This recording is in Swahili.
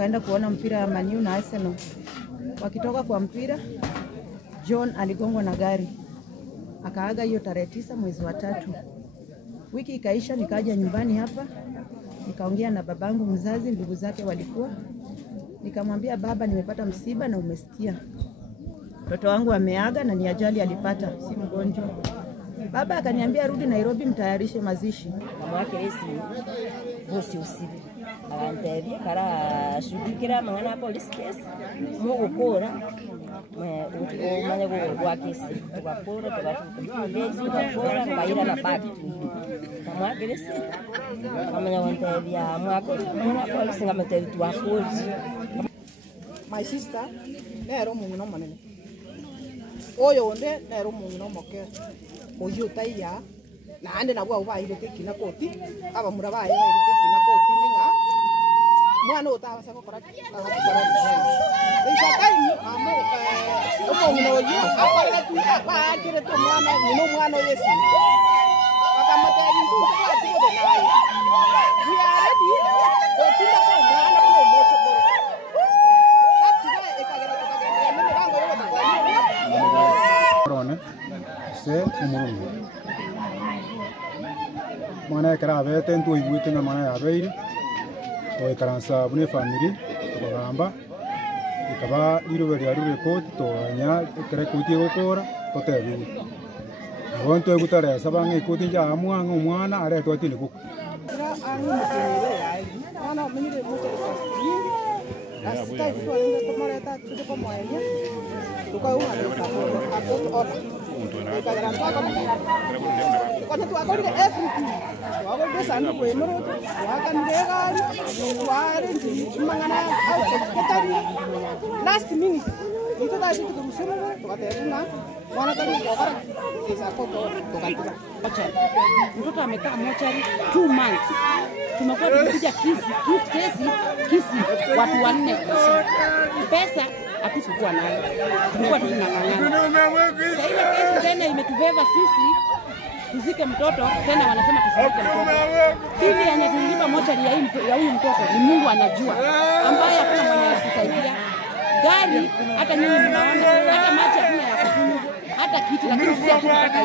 wakaenda kuona mpira ya Man U na Arsenal. Wakitoka kwa mpira, John aligongwa na gari. Akaaga hiyo tarehe 9 mwezi wa 3. Wiki ikaisha, nikaja nyumbani hapa. Nikaongea na babangu mzazi, ndugu zake walikuwa. Nikamwambia baba, nimepata msiba na umesikia. Mtoto wangu ameaga na ni ajali alipata, si mgonjwa. Baba akaniambia rudi Nairobi mtayarishe mazishi. Mwake esi bosi usibi. Abantebi kara shudikira mwana police case. Mugukora umanye gwakisi tugakora tugakora bayira na paki. Mwake esi amanya wantebi ya mwako mwana police ngametebi twakora. My sister nero munno manene. Oyo onde nero munno moke. Oyo taiya na ande na bwa baile tekina koti aba murabaye baile tekina koti ninga mwana utawa sako kora abakora isakaini amo omo minoyo akora tu ba kire to mwana mino mwana yesi akamata yindu kwa tuko naye we are ready otinda kwa mwana no moto koro atiga ekagera kagera ni mirango yote Rone se umurungu mwana ekara bete ntu igwite na mwana yabeire to ekaransa bune family tugamba ikaba iruberi ya report to nya ekare kuti gukora totebi bonto egutara sabange ikuti ja amwanga umwana are to atini kuko ana menire moto asita kwa ndio tomara tatu tuko mwaye tukauha hapo Kau tu aku ni everything. Aku ni sana boleh merut. Aku ni gari. Aku ni mangana. Kita ni last minute. Itu dah itu tu musuh. Tu kata aku na. Mana tadi orang kisah aku tu kata. Mtoto amekaa mochari 2 months. Tumekuwa tukija kisi watu 4. Pesa hatukuwa nayo. Tulikuwa tunang'ang'ana. Sasa ile kesi tena imetubeba sisi tuzike mtoto tena wanasema tusike mtoto. Sisi yenye tulipa mochari ya huyu mtoto ni Mungu anajua. Ambaye hakuna mwenye anatusaidia. Gari hata nyinyi mnaona hata maji hakuna ya kunywa. Hata kitu lakini sisi hatutaka